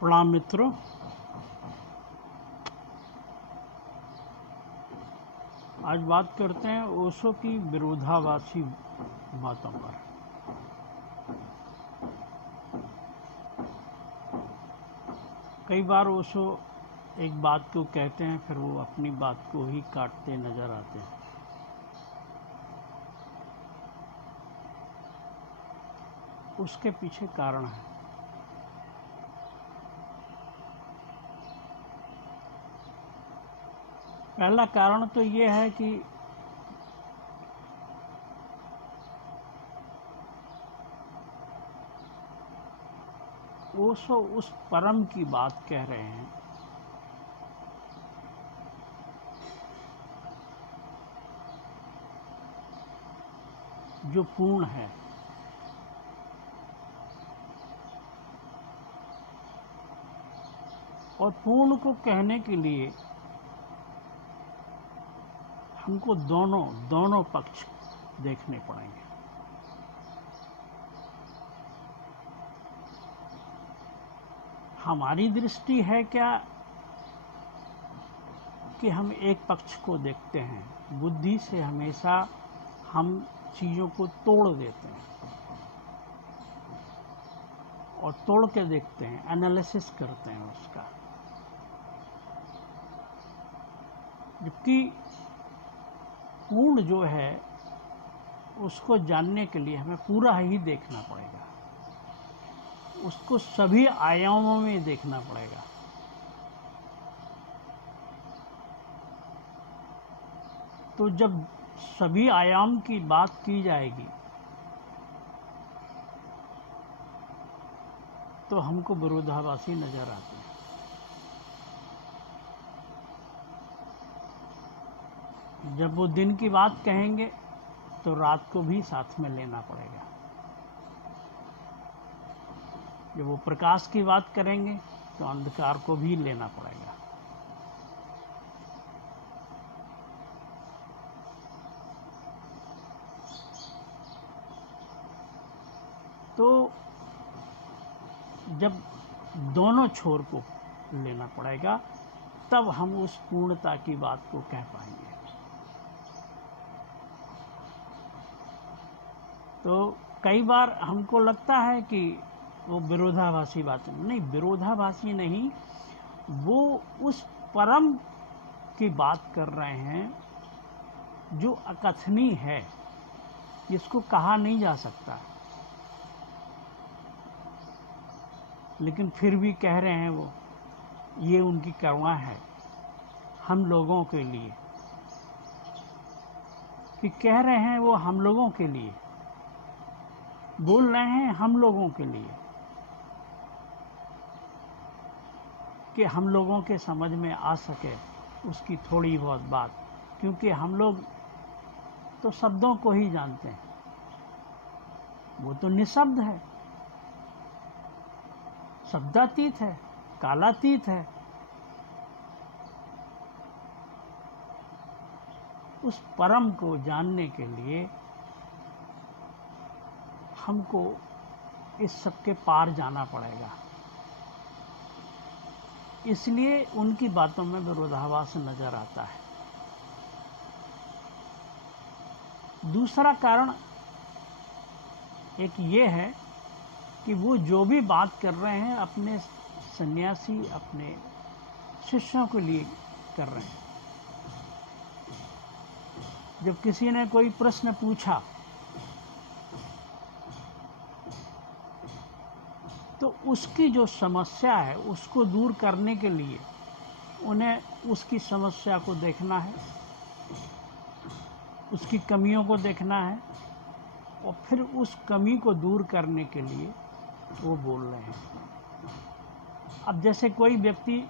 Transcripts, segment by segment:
प्रणाम मित्रों। आज बात करते हैं ओशो की विरोधाभासी बातों पर। कई बार ओशो एक बात को कहते हैं, फिर वो अपनी बात को ही काटते नजर आते हैं। उसके पीछे कारण है। पहला कारण तो ये है कि ओशो उस परम की बात कह रहे हैं जो पूर्ण है। और पूर्ण को कहने के लिए हमको दोनों पक्ष देखने पड़ेंगे। हमारी दृष्टि है क्या कि हम एक पक्ष को देखते हैं। बुद्धि से हमेशा हम चीज़ों को तोड़ देते हैं और तोड़ के देखते हैं, एनालिसिस करते हैं उसका। जबकि पूर्ण जो है उसको जानने के लिए हमें पूरा ही देखना पड़ेगा, उसको सभी आयामों में देखना पड़ेगा। तो जब सभी आयाम की बात की जाएगी तो हमको विरोधाभासी नजर आते हैं। जब वो दिन की बात कहेंगे तो रात को भी साथ में लेना पड़ेगा। जब वो प्रकाश की बात करेंगे तो अंधकार को भी लेना पड़ेगा। तो जब दोनों छोर को लेना पड़ेगा तब हम उस पूर्णता की बात को कह पाएंगे। तो कई बार हमको लगता है कि वो विरोधाभासी बात नहीं, विरोधाभासी नहीं, वो उस परम की बात कर रहे हैं जो अकथनीय है, जिसको कहा नहीं जा सकता, लेकिन फिर भी कह रहे हैं वो। ये उनकी करुणा है हम लोगों के लिए, कि कह रहे हैं वो हम लोगों के लिए, बोल रहे हैं हम लोगों के लिए, कि हम लोगों के समझ में आ सके उसकी थोड़ी बहुत बात। क्योंकि हम लोग तो शब्दों को ही जानते हैं, वो तो निशब्द है, शब्दातीत है, कालातीत है। उस परम को जानने के लिए हमको इस सब के पार जाना पड़ेगा। इसलिए उनकी बातों में विरोधाभास नजर आता है। दूसरा कारण एक ये है कि वो जो भी बात कर रहे हैं अपने सन्यासी, अपने शिष्यों के लिए कर रहे हैं। जब किसी ने कोई प्रश्न पूछा तो उसकी जो समस्या है उसको दूर करने के लिए उन्हें उसकी समस्या को देखना है, उसकी कमियों को देखना है, और फिर उस कमी को दूर करने के लिए वो बोल रहे हैं। अब जैसे कोई व्यक्ति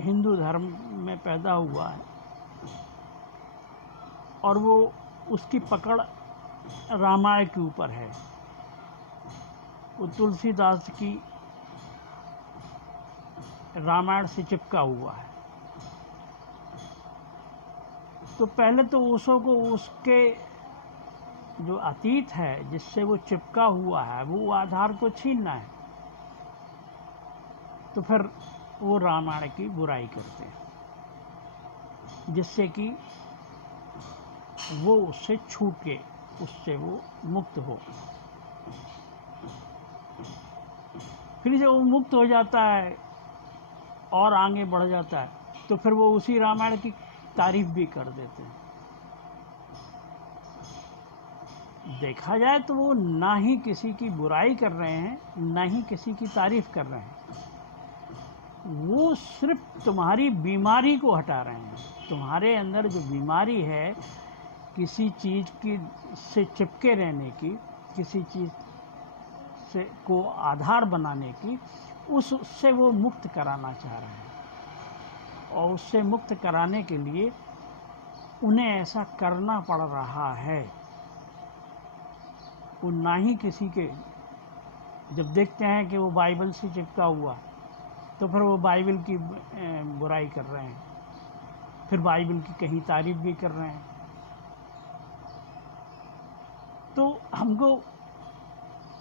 हिंदू धर्म में पैदा हुआ है और वो उसकी पकड़ रामायण के ऊपर है, वो तुलसीदास की रामायण से चिपका हुआ है, तो पहले तो ओशो को उसके जो अतीत है जिससे वो चिपका हुआ है, वो आधार को छीनना है, तो फिर वो रामायण की बुराई करते हैं, जिससे कि वो उससे छूटे, उससे वो मुक्त हो। फिर जब वो मुक्त हो जाता है और आगे बढ़ जाता है, तो फिर वो उसी रामायण की तारीफ भी कर देते हैं। देखा जाए तो वो ना ही किसी की बुराई कर रहे हैं, ना ही किसी की तारीफ कर रहे हैं, वो सिर्फ तुम्हारी बीमारी को हटा रहे हैं। तुम्हारे अंदर जो बीमारी है किसी चीज़ की से चिपके रहने की, किसी चीज़ से को आधार बनाने की, उससे वो मुक्त कराना चाह रहे हैं। और उससे मुक्त कराने के लिए उन्हें ऐसा करना पड़ रहा है। वो ना ही किसी के, जब देखते हैं कि वो बाइबल से चिपका हुआ, तो फिर वो बाइबल की बुराई कर रहे हैं, फिर बाइबल की कहीं तारीफ भी कर रहे हैं। तो हमको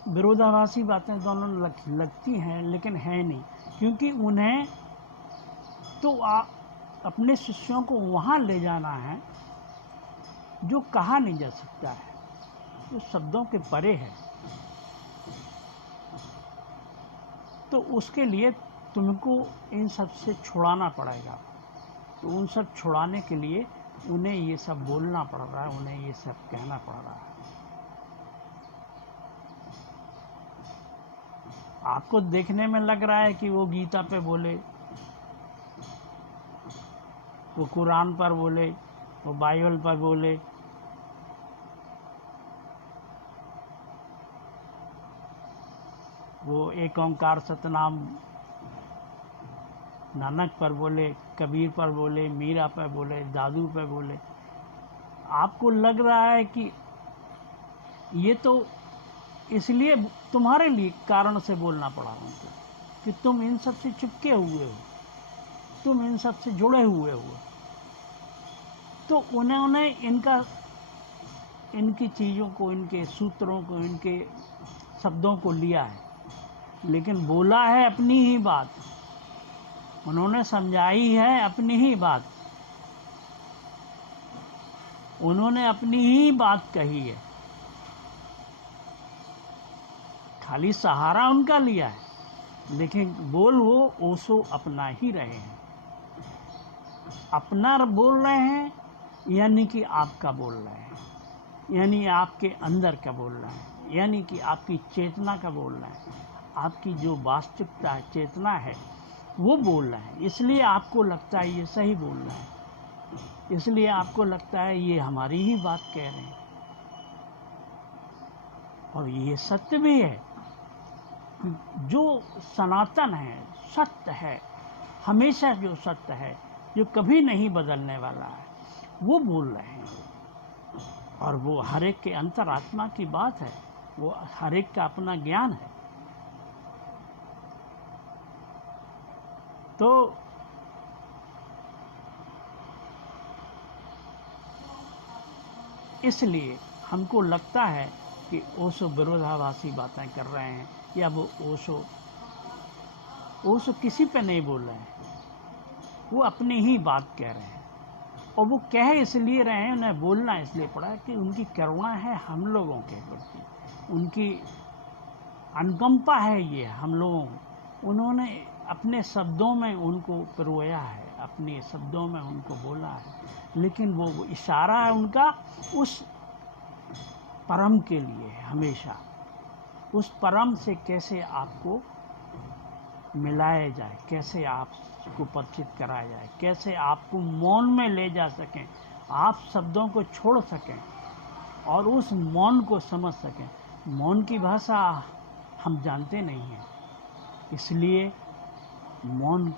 विरोधाभासी बातें दोनों लगती हैं, लेकिन है नहीं, क्योंकि उन्हें तो अपने शिष्यों को वहाँ ले जाना है जो कहा नहीं जा सकता है, जो शब्दों के परे है। तो उसके लिए तुमको इन सब से छुड़ाना पड़ेगा। तो उन सब छुड़ाने के लिए उन्हें ये सब बोलना पड़ रहा है, उन्हें ये सब कहना पड़ रहा है। आपको देखने में लग रहा है कि वो गीता पे बोले, वो कुरान पर बोले, वो बाइबल पर बोले, वो एक ओंकार सतनाम नानक पर बोले, कबीर पर बोले, मीरा पर बोले, दादू पर बोले। आपको लग रहा है कि ये तो इसलिए तुम्हारे लिए कारण से बोलना पड़ा उनको कि तुम इन सब से चिपके हुए हो, तुम इन सब से जुड़े हुए हो। तो उन्होंने इनकी चीज़ों को, इनके सूत्रों को, इनके शब्दों को लिया है, लेकिन बोला है अपनी ही बात, उन्होंने समझाई है अपनी ही बात, उन्होंने अपनी ही बात कही है, खाली सहारा उनका लिया है, लेकिन बोल वो ओशो अपना ही रहे हैं। अपना बोल रहे हैं यानी कि आपका बोल रहे हैं, यानी आपके अंदर का बोल रहे हैं, यानी कि आपकी चेतना का बोल रहे हैं, आपकी जो वास्तविकता है, चेतना है, वो बोल रहे हैं। इसलिए आपको लगता है ये सही बोल रहे हैं, इसलिए आपको लगता है ये हमारी ही बात कह रहे हैं। और ये सत्य भी है, जो सनातन है, सत्य है, हमेशा जो सत्य है, जो कभी नहीं बदलने वाला है, वो बोल रहे हैं। और वो हर एक के अंतरात्मा की बात है, वो हर एक का अपना ज्ञान है। तो इसलिए हमको लगता है कि ओशो विरोधाभासी बातें कर रहे हैं, या वो ओशो किसी पे नहीं बोल रहे हैं, वो अपनी ही बात कह रहे हैं। और वो कह इसलिए रहे हैं, उन्हें बोलना इसलिए पड़ा कि उनकी करुणा है हम लोगों के प्रति, उनकी अनुकंपा है ये हम लोगों को। उन्होंने अपने शब्दों में उनको पिरोया है, अपने शब्दों में उनको बोला है, लेकिन वो इशारा है उनका उस परम के लिए है। हमेशा उस परम से कैसे आपको मिलाया जाए, कैसे आपको परिचित कराया जाए, कैसे आपको मौन में ले जा सकें, आप शब्दों को छोड़ सकें और उस मौन को समझ सकें। मौन की भाषा हम जानते नहीं हैं, इसलिए मौन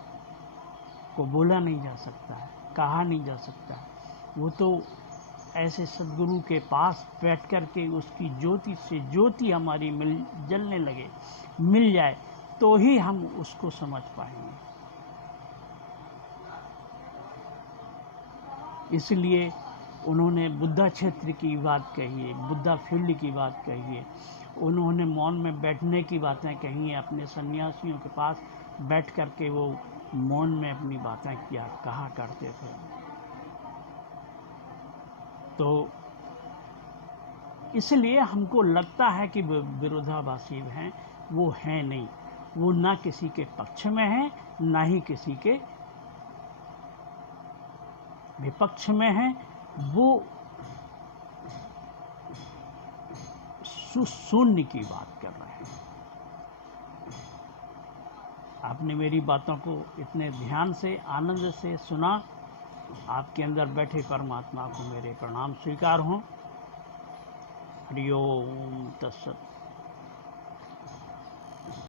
को बोला नहीं जा सकता है, कहा नहीं जा सकता है। वो तो ऐसे सद्गुरु के पास बैठ कर के उसकी ज्योति से ज्योति हमारी जलने लगे, मिल जाए, तो ही हम उसको समझ पाएंगे। इसलिए उन्होंने बुद्धा क्षेत्र की बात कही है, बुद्धा फील्ड की बात कही है, उन्होंने मौन में बैठने की बातें कही हैं, अपने सन्यासियों के पास बैठ कर के वो मौन में अपनी बातें कहा करते थे। तो इसलिए हमको लगता है कि विरोधाभासी हैं, वो हैं नहीं, वो ना किसी के पक्ष में हैं, ना ही किसी के विपक्ष में हैं। वो शून्य की बात कर रहे हैं। आपने मेरी बातों को इतने ध्यान से, आनंद से सुना। आपके अंदर बैठे परमात्मा को मेरे प्रणाम स्वीकार हों। हरि ओम तत्सत।